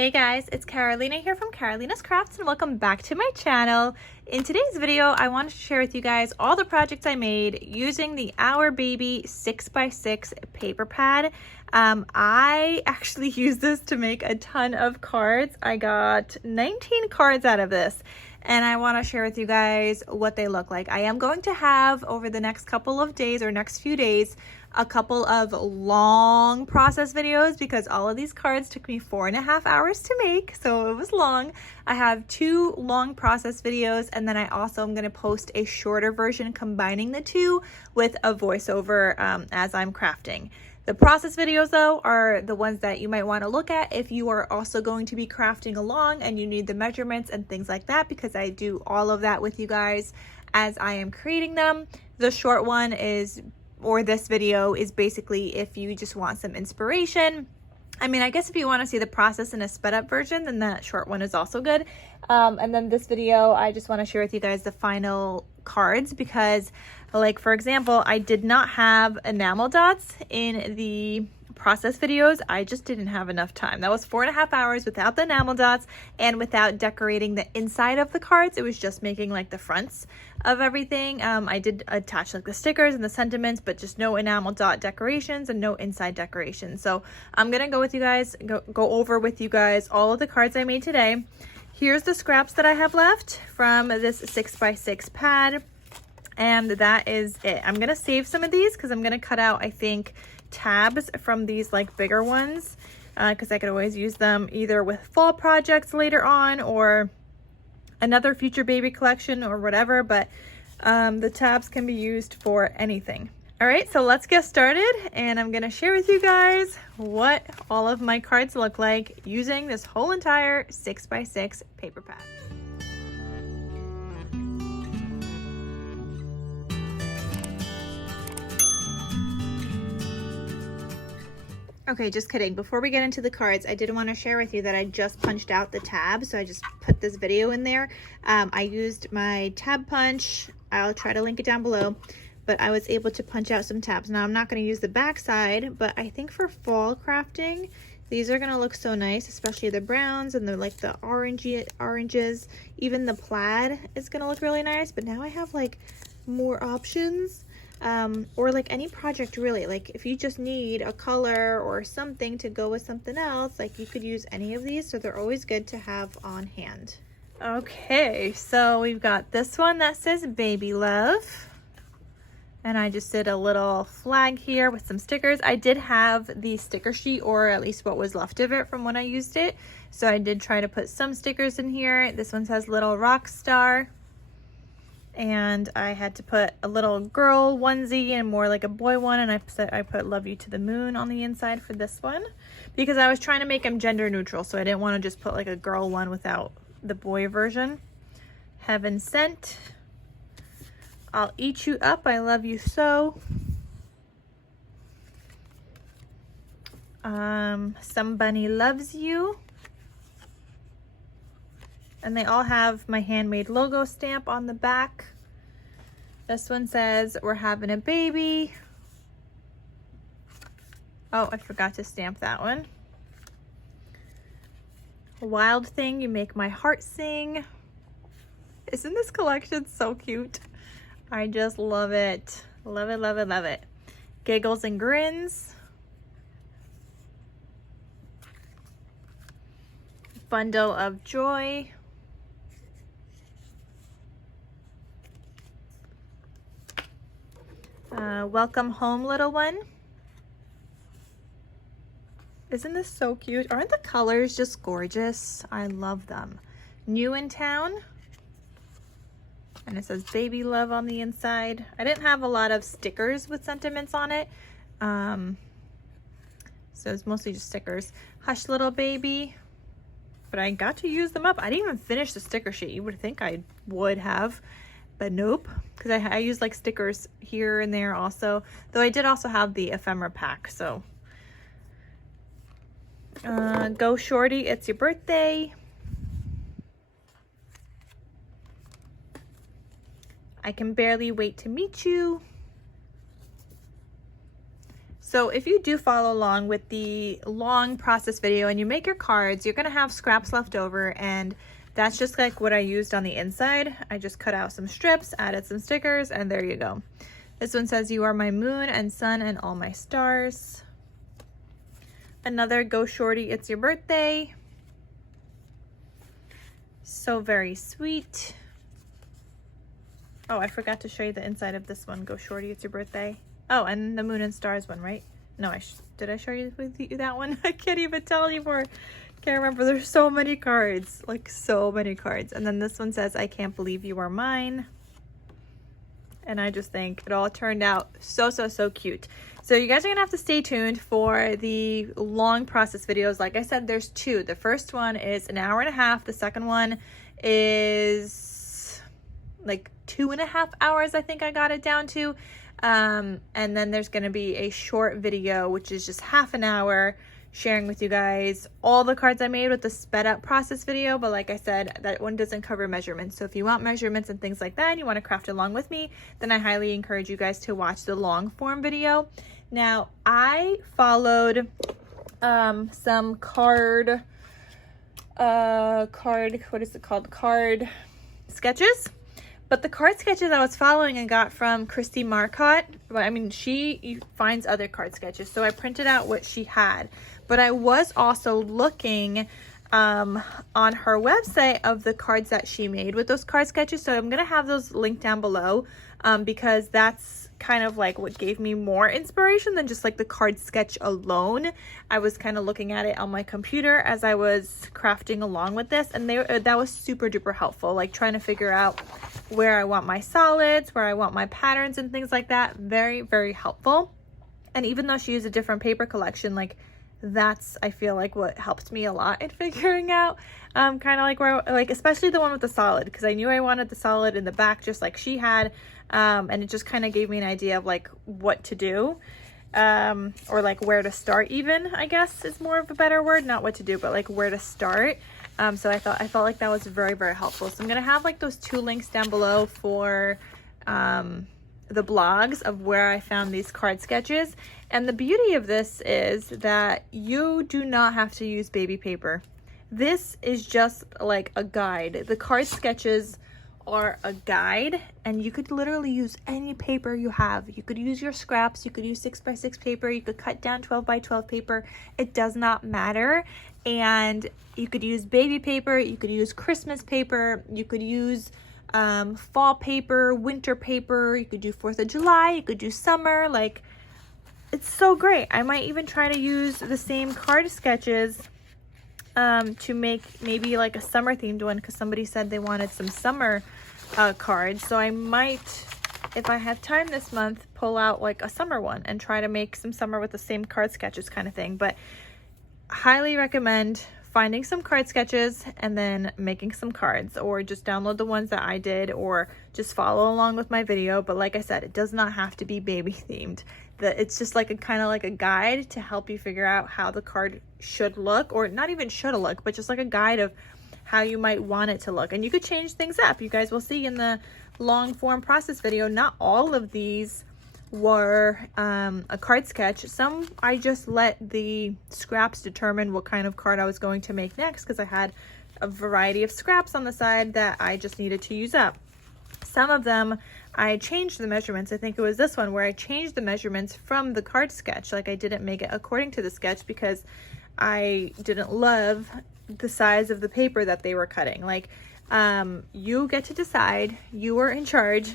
Hey guys, it's Carolina here from KarolinasKrafts and welcome back to my channel. In today's video, I wanted to share with you guys all the projects I made using the Our Baby 6x6 paper pad. I actually used this to make a ton of cards. I got 19 cards out of this and I want to share with you guys what they look like. I am going to have over the next couple of days or next few days a couple of long process videos because all of these cards took me 4.5 hours to make, so it was long. I have 2 long process videos, and then I also am going to post a shorter version combining the 2 with a voiceover as I'm crafting. The process videos though are the ones that you might want to look at if you are also going to be crafting along and you need the measurements and things like that, because I do all of that with you guys as I am creating them. The short one is, or this video is basically if you just want some inspiration. I mean, I guess if you want to see the process in a sped up version, then that short one is also good. And then this video, I just want to share with you guys the final cards because, like, for example, I did not have enamel dots in the process videos. I just didn't have enough time. That was 4.5 hours without the enamel dots and without decorating the inside of the cards. It was just making like the fronts of everything. I did attach like the stickers and the sentiments, but just no enamel dot decorations and no inside decorations. So I'm gonna go over with you guys all of the cards I made today. Here's the scraps that I have left from this 6x6 pad, and that is it. I'm gonna save some of these because I'm gonna cut out, I think, tabs from these like bigger ones because I could always use them either with fall projects later on or another future baby collection or whatever, but the tabs can be used for anything. All right, so let's get started, and I'm gonna share with you guys what all of my cards look like using this whole entire 6x6 paper pad. Okay, just kidding. Before we get into the cards, I did want to share with you that I just punched out the tab, so I just put this video in there. I used my tab punch. I'll try to link it down below, but I was able to punch out some tabs. Now I'm not going to use the back side, but I think for fall crafting, these are going to look so nice, especially the browns and the like the oranges. Even the plaid is going to look really nice, but now I have like more options. Or like any project really, like if you just need a color or something to go with something else, like you could use any of these, so they're always good to have on hand. Okay, so we've got this one that says Baby Love, and I just did a little flag here with some stickers. I did have the sticker sheet, or at least what was left of it from when I used it, so I did try to put some stickers in here. This one says Little Rock Star. And I had to put a little girl onesie and more like a boy one, and I put Love You to the Moon on the inside for this one because I was trying to make them gender neutral, so I didn't want to just put like a girl one without the boy version. Heaven Sent, I'll Eat You Up, I Love You So. Somebody Loves You. And they all have my Handmade logo stamp on the back. This one says, We're Having a Baby. Oh, I forgot to stamp that one. Wild Thing, You Make My Heart Sing. Isn't this collection so cute? I just love it. Love it, love it, love it. Giggles and Grins. Bundle of Joy. Welcome Home, Little One. Isn't this so cute? Aren't the colors just gorgeous? I love them. New in Town. And it says Baby Love on the inside. I didn't have a lot of stickers with sentiments on it. So it's mostly just stickers. Hush Little Baby. But I got to use them up. I didn't even finish the sticker sheet. You would think I would have. But nope, because I used like stickers here and there also, though I did also have the ephemera pack. So Go Shorty, It's Your Birthday. I Can Barely Wait to Meet You. So if you do follow along with the long process video and you make your cards, you're gonna have scraps left over, and that's just like what I used on the inside. I just cut out some strips, added some stickers, and there you go. This one says, "You are my moon and sun and all my stars." Another, "Go shorty, it's your birthday." So very sweet. Oh, I forgot to show you the inside of this one. "Go shorty, it's your birthday." Oh, and the moon and stars one, right? No, did I show you that one? I can't even tell anymore. Can't remember. There's so many cards, like so many cards. And then this one says, "I can't believe you are mine." And I just think it all turned out so cute. So you guys are gonna have to stay tuned for the long process videos. Like I said, there's two. The first one is an hour and a half. The second one is like 2.5 hours, I think I got it down to. And then there's gonna be a short video, which is just half an hour, sharing with you guys all the cards I made with the sped up process video. But like I said, that one doesn't cover measurements. So if you want measurements and things like that and you want to craft along with me, then I highly encourage you guys to watch the long form video. Now I followed some card what is it called, card sketches. But the card sketches I was following and got from Christy Marcotte. I mean, she finds other card sketches, so I printed out what she had. But I was also looking on her website of the cards that she made with those card sketches. So I'm going to have those linked down below because that's kind of like what gave me more inspiration than just like the card sketch alone. I was kind of looking at it on my computer as I was crafting along with this, and that was super duper helpful, like trying to figure out where I want my solids, where I want my patterns and things like that. Very helpful. And even though she used a different paper collection, like that's, I feel like, what helped me a lot in figuring out kind of like where, like especially the one with the solid, because I knew I wanted the solid in the back just like she had, and it just kind of gave me an idea of like what to do, or like where to start, even, I guess is more of a better word, not what to do, but like where to start. So I felt like that was very helpful. So I'm gonna have like those two links down below for the blogs of where I found these card sketches. And the beauty of this is that you do not have to use baby paper. This is just like a guide. The card sketches are a guide, and you could literally use any paper you have. You could use your scraps, you could use 6x6 paper, you could cut down 12x12 paper. It does not matter. And you could use baby paper, you could use Christmas paper, you could use fall paper, winter paper, you could do 4th of July, you could do summer. Like, it's so great. I might even try to use the same card sketches to make maybe like a summer themed one, because somebody said they wanted some summer cards. So I might, if I have time this month, pull out like a summer one and try to make some summer with the same card sketches kind of thing. But highly recommend finding some card sketches and then making some cards, or just download the ones that I did, or just follow along with my video. But like I said, it does not have to be baby themed. It's just like a kind of like a guide to help you figure out how the card should look, or not even should look, but just like a guide of how you might want it to look. And you could change things up. You guys will see in the long form process video, not all of these were a card sketch. Some I just let the scraps determine what kind of card I was going to make next, because I had a variety of scraps on the side that I just needed to use up. Some of them I changed the measurements. I think it was this one where I changed the measurements from the card sketch. Like, I didn't make it according to the sketch because I didn't love the size of the paper that they were cutting. Like, you get to decide, you are in charge.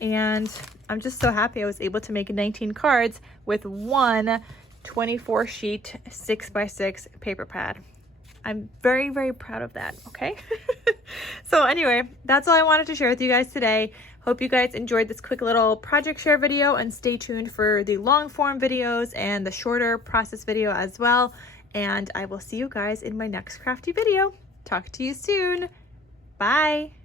And I'm just so happy I was able to make 19 cards with one 24 sheet 6x6 paper pad. I'm very proud of that. Okay. So anyway, that's all I wanted to share with you guys today. Hope you guys enjoyed this quick little project share video, and stay tuned for the long form videos and the shorter process video as well. And I will see you guys in my next crafty video. Talk to you soon. Bye.